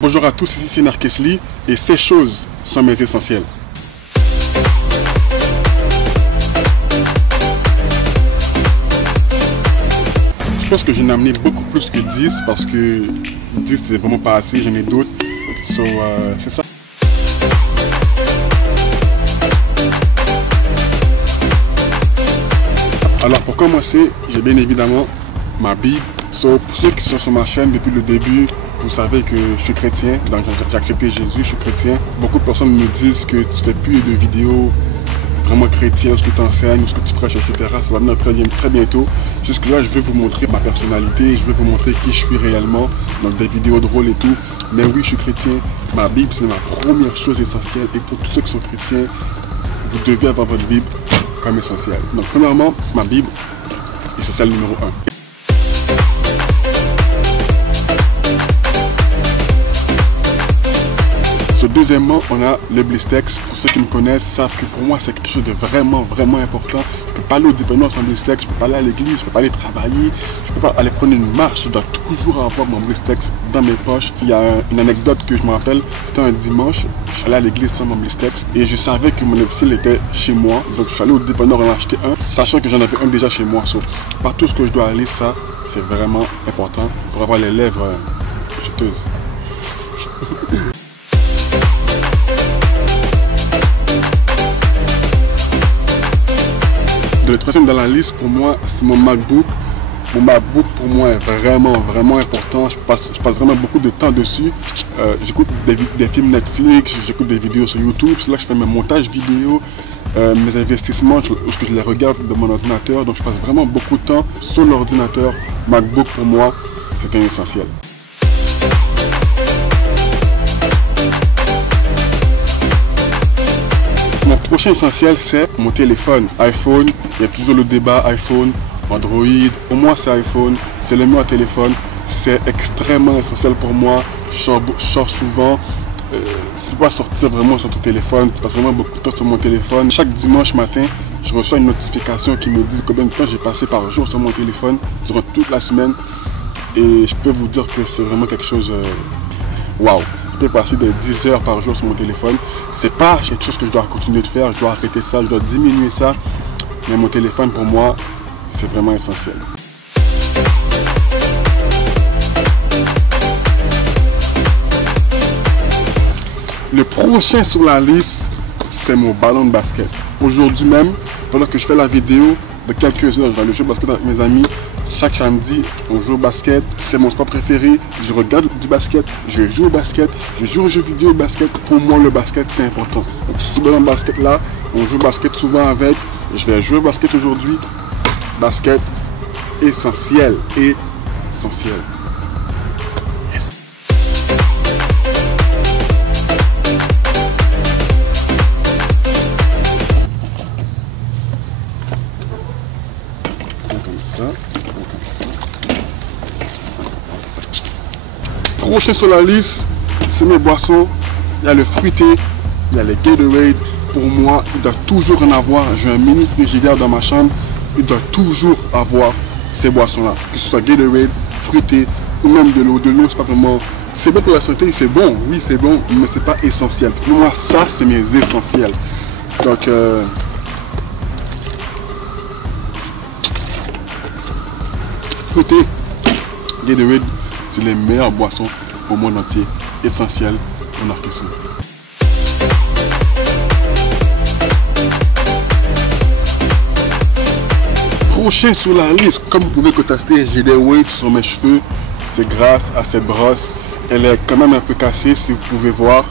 Bonjour à tous, ici c'est Narkesli et ces choses sont mes essentiels. Je pense que j'en ai amené beaucoup plus que 10 parce que 10 c'est vraiment pas assez, j'en ai d'autres. C'est ça. Alors pour commencer, j'ai bien évidemment ma Bible. Pour ceux qui sont sur ma chaîne depuis le début, vous savez que je suis chrétien, donc j'ai accepté Jésus, je suis chrétien. Beaucoup de personnes me disent que tu fais plus de vidéos vraiment chrétiennes, ce que tu enseignes, ce que tu prêches, etc. Ça va venir très bientôt. Jusque là, je vais vous montrer ma personnalité, je vais vous montrer qui je suis réellement, donc des vidéos drôles et tout. Mais oui, je suis chrétien. Ma Bible, c'est ma première chose essentielle. Et pour tous ceux qui sont chrétiens, vous devez avoir votre Bible comme essentielle. Donc premièrement, ma Bible, essentiel numéro 1. Deuxièmement, on a le Blistex. Pour ceux qui me connaissent savent que pour moi c'est quelque chose de vraiment important. Je ne peux pas aller au dépanneur sans Blistex, je ne peux pas aller à l'église, je ne peux pas aller travailler, je ne peux pas aller prendre une marche, je dois toujours avoir mon Blistex dans mes poches. Il y a une anecdote que je me rappelle, c'était un dimanche, je suis allé à l'église sans mon Blistex et je savais que mon épicerie était chez moi. Donc je suis allé au dépanneur en acheter un, sachant que j'en avais un déjà chez moi. Partout ce que je dois aller, ça c'est vraiment important pour avoir les lèvres juteuses. Le troisième dans la liste pour moi, c'est mon MacBook. Mon MacBook pour moi est vraiment important. Je passe vraiment beaucoup de temps dessus. J'écoute des films Netflix, j'écoute des vidéos sur YouTube. C'est là que je fais mes montages vidéo, mes investissements, je les regarde de mon ordinateur. Donc je passe vraiment beaucoup de temps sur l'ordinateur. MacBook pour moi, c'est un essentiel. Mon prochain essentiel, c'est mon téléphone, iPhone. Il y a toujours le débat iPhone, Android. Pour moi, c'est iPhone, c'est le meilleur téléphone. C'est extrêmement essentiel pour moi. Je sors souvent. Si tu peux pas sortir vraiment sur ton téléphone, tu passes vraiment beaucoup de temps sur mon téléphone. Chaque dimanche matin, je reçois une notification qui me dit combien de temps j'ai passé par jour sur mon téléphone durant toute la semaine. Et je peux vous dire que c'est vraiment quelque chose... Waouh! Je peux passer de 10 heures par jour sur mon téléphone. C'est pas quelque chose que je dois continuer de faire, je dois arrêter ça, je dois diminuer ça. Mais mon téléphone pour moi, c'est vraiment essentiel. Le prochain sur la liste, c'est mon ballon de basket. Aujourd'hui même, pendant que je fais la vidéo, de quelques heures, je vais aller jouer au basket avec mes amis. Chaque samedi, on joue au basket, c'est mon sport préféré, je regarde du basket, je joue au basket, je joue aux jeux vidéo au basket. Pour moi, le basket, c'est important. Donc, ce ballon de basket là, on joue au basket souvent avec, je vais jouer au basket aujourd'hui. Basket, essentiel, essentiel. Yes. Comme ça. Prochain sur la liste, c'est mes boissons. Il y a le fruité, il y a les Gatorade. Pour moi, il doit toujours en avoir. J'ai un mini frigidaire dans ma chambre. Il doit toujours avoir ces boissons-là. Que ce soit Gatorade, fruité ou même de l'eau. De l'eau, c'est pas vraiment... C'est bon pour la santé, c'est bon. Oui, c'est bon, mais c'est pas essentiel. Pour moi, ça, c'est mes essentiels. Donc... fruité, Gatorade, c'est les meilleures boissons au monde entier, essentielles au Narkesli. Prochain sur la liste, comme vous pouvez constater, j'ai des waves sur mes cheveux. C'est grâce à cette brosse. Elle est quand même un peu cassée, si vous pouvez voir.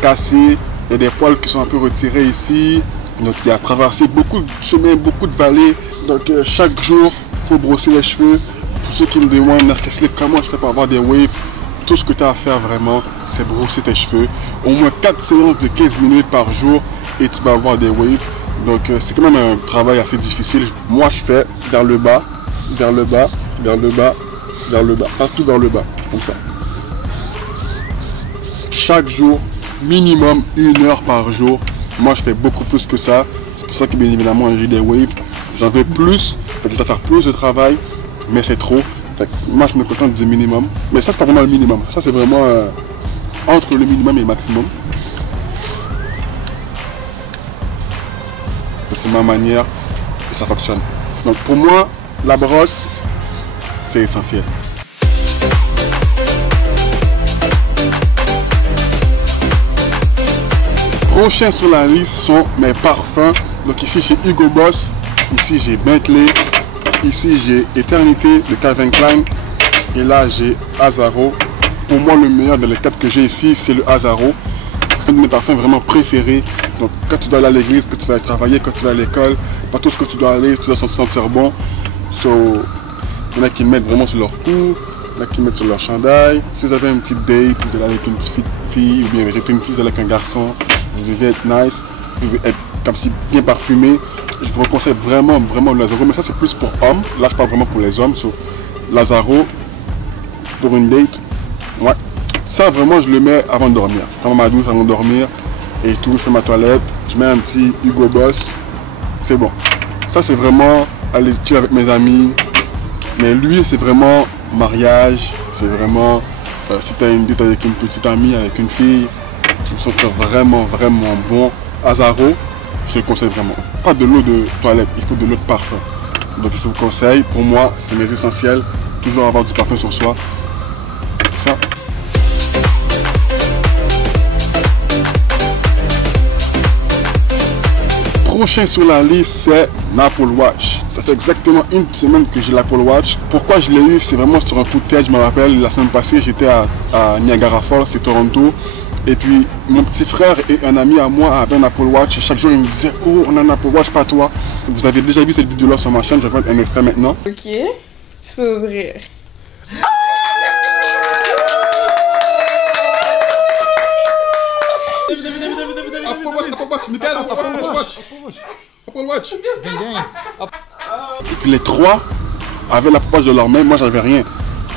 Cassée, il y a des poils qui sont un peu retirés ici. Donc il y a traversé beaucoup de chemins, beaucoup de vallées. Donc chaque jour, il faut brosser les cheveux. Pour ceux qui me demandent, Narkesli, comment je fais pour avoir des waves, tout ce que tu as à faire vraiment, c'est brosser tes cheveux. Au moins 4 séances de 15 minutes par jour et tu vas avoir des waves. Donc c'est quand même un travail assez difficile. Moi je fais vers le bas, vers le bas, vers le bas, vers le bas, partout vers le bas, comme ça. Chaque jour, minimum 1 heure par jour. Moi je fais beaucoup plus que ça. C'est pour ça que bien évidemment j'ai des waves. J'en veux plus, je dois faire plus de travail, mais c'est trop. Moi je me contente du minimum. Mais ça c'est pas vraiment le minimum. Ça c'est vraiment entre le minimum et le maximum. C'est ma manière et ça fonctionne. Donc pour moi, la brosse, c'est essentiel. Prochain sur la liste sont mes parfums. Donc ici j'ai Hugo Boss, ici j'ai Bentley, ici j'ai Éternité de Calvin Klein et là j'ai Azzaro. Pour moi le meilleur de les 4 que j'ai ici c'est le Azzaro. Un de mes parfums vraiment préférés. Donc quand tu dois aller à l'église, que tu vas aller travailler, quand tu vas à l'école, partout ce que tu dois aller, tu dois se sentir bon. So, il y en a qui le mettent vraiment sur leur cou, il y en a qui le mettent sur leur chandail. Si vous avez une petite date, vous allez avec une petite fille, ou bien vous êtes une fille avec un garçon, vous devez être nice, vous devez être comme si bien parfumé. Je vous conseille vraiment l'Azzaro, mais ça c'est plus pour hommes. Là je parle vraiment pour les hommes. So, l'Azzaro pour une date, ouais. Ça vraiment je le mets avant de dormir. Je prends ma douche avant de dormir et tout, je fais ma toilette, je mets un petit Hugo Boss, c'est bon. Ça c'est vraiment aller chill avec mes amis. Mais lui c'est vraiment mariage, c'est vraiment si tu as une date avec une petite amie, avec une fille, tu te sens vraiment bon. Azzaro, je le conseille vraiment. Pas de l'eau de toilette, il faut de l'eau de parfum. Donc je vous conseille, pour moi c'est mes essentiels, toujours avoir du parfum sur soi. Ça. Prochain sur la liste c'est l'Apple Watch. Ça fait exactement une semaine que j'ai l'Apple Watch. Pourquoi je l'ai eu? C'est vraiment sur un coup de tête. Je me rappelle la semaine passée j'étais à Niagara Falls, c'est Toronto. Et puis mon petit frère et un ami à moi avaient un Apple Watch. Chaque jour il me disait oh on a un Apple Watch, pas toi. Vous avez déjà vu cette vidéo là sur ma chaîne, je vais faire un extrait maintenant. Ok, tu peux ouvrir. Apple Watch. Et puis les trois avaient l'Apple Watch de leur main, moi j'avais rien.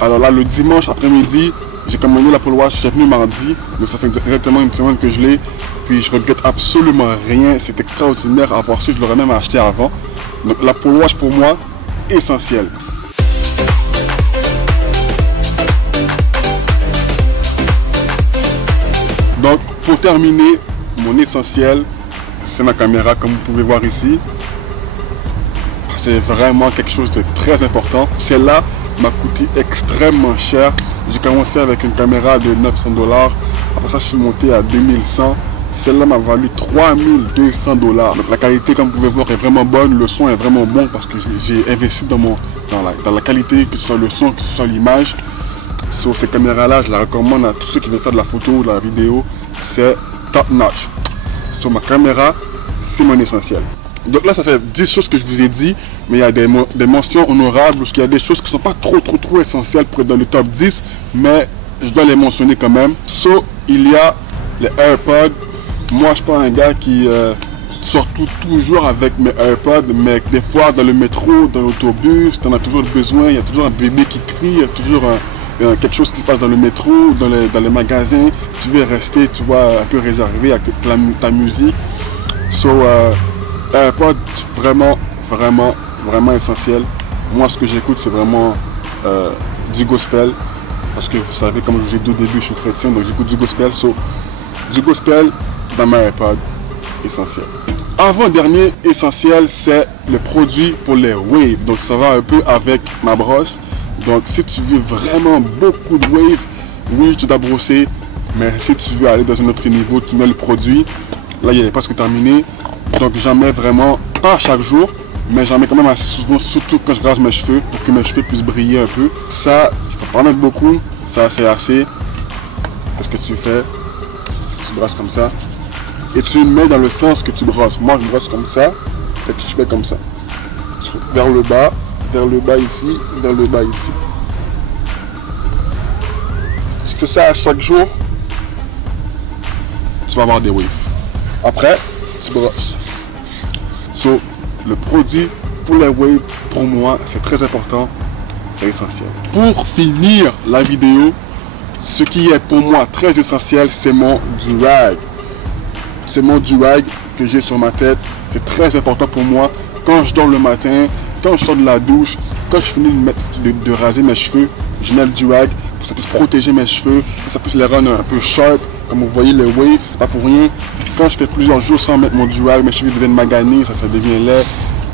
Alors là le dimanche après-midi, j'ai commandé l'Apple Watch, j'ai venu mardi, donc ça fait exactement une semaine que je l'ai. Puis je regrette absolument rien, c'est extraordinaire à avoir su, je l'aurais même acheté avant. Donc l'Apple Watch pour moi, essentiel. Donc pour terminer, mon essentiel, c'est ma caméra comme vous pouvez voir ici. C'est vraiment quelque chose de très important. Celle-là m'a coûté extrêmement cher. J'ai commencé avec une caméra de 900 $. Après ça, je suis monté à 2100. Celle-là m'a valu 3200 $. Donc la qualité, comme vous pouvez voir, est vraiment bonne. Le son est vraiment bon parce que j'ai investi dans la qualité, que ce soit le son, que ce soit l'image. Sur ces caméras-là, je la recommande à tous ceux qui veulent faire de la photo, de la vidéo. C'est top notch. Sur ma caméra, c'est mon essentiel. Donc là, ça fait 10 choses que je vous ai dit, mais il y a des mentions honorables, parce qu'il y a des choses qui ne sont pas trop essentielles pour être dans le top 10, mais je dois les mentionner quand même. So, il y a les AirPods. Moi, je suis pas un gars qui sort toujours avec mes AirPods, mais des fois dans le métro, dans l'autobus, tu en as toujours besoin, il y a toujours un bébé qui crie, il y a toujours quelque chose qui se passe dans le métro, dans les magasins, tu veux rester, tu vois, un peu réservé avec ta musique. So, AirPods, vraiment essentiel. Moi, ce que j'écoute, c'est vraiment du gospel. Parce que vous savez, comme je vous ai dit au début, je suis chrétien, donc j'écoute du gospel. So, du gospel dans ma AirPod, essentiel. Avant-dernier essentiel, c'est le produit pour les waves. Donc, ça va un peu avec ma brosse. Donc, si tu veux vraiment beaucoup de waves, oui, tu dois brosser. Mais si tu veux aller dans un autre niveau, tu mets le produit. Là, il n'est presque terminé. Donc j'en mets vraiment, pas chaque jour, mais j'en mets quand même assez souvent, surtout quand je rase mes cheveux, pour que mes cheveux puissent briller un peu. Ça, il ne faut pas en mettre beaucoup, ça c'est assez. Qu'est-ce que tu fais? Tu brosses comme ça. Et tu le mets dans le sens que tu brosses. Moi je brosse comme ça, et puis je fais comme ça. Vers le bas ici, vers le bas ici. Tu fais ça à chaque jour, tu vas avoir des waves. Après, tu brosses. So, le produit pour les waves, pour moi, c'est très important, c'est essentiel. Pour finir la vidéo, ce qui est pour moi très essentiel, c'est mon durag. C'est mon durag que j'ai sur ma tête. C'est très important pour moi. Quand je dors le matin, quand je sors de la douche, quand je finis de raser mes cheveux, je mets le durag. que ça puisse protéger mes cheveux, que ça puisse les rendre un peu sharp. Comme vous voyez, le wave, c'est pas pour rien. Quand je fais plusieurs jours sans mettre mon durag, mes cheveux deviennent maganés, ça devient laid.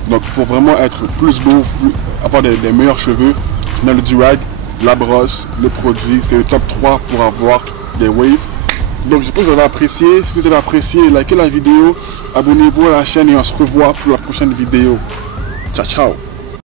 Donc pour vraiment être plus beau, avoir des meilleurs cheveux, je mets le durag, la brosse, le produit. C'est le top 3 pour avoir des waves. Donc j'espère que vous avez apprécié. Si vous avez apprécié, likez la vidéo, abonnez-vous à la chaîne et on se revoit pour la prochaine vidéo. Ciao, ciao!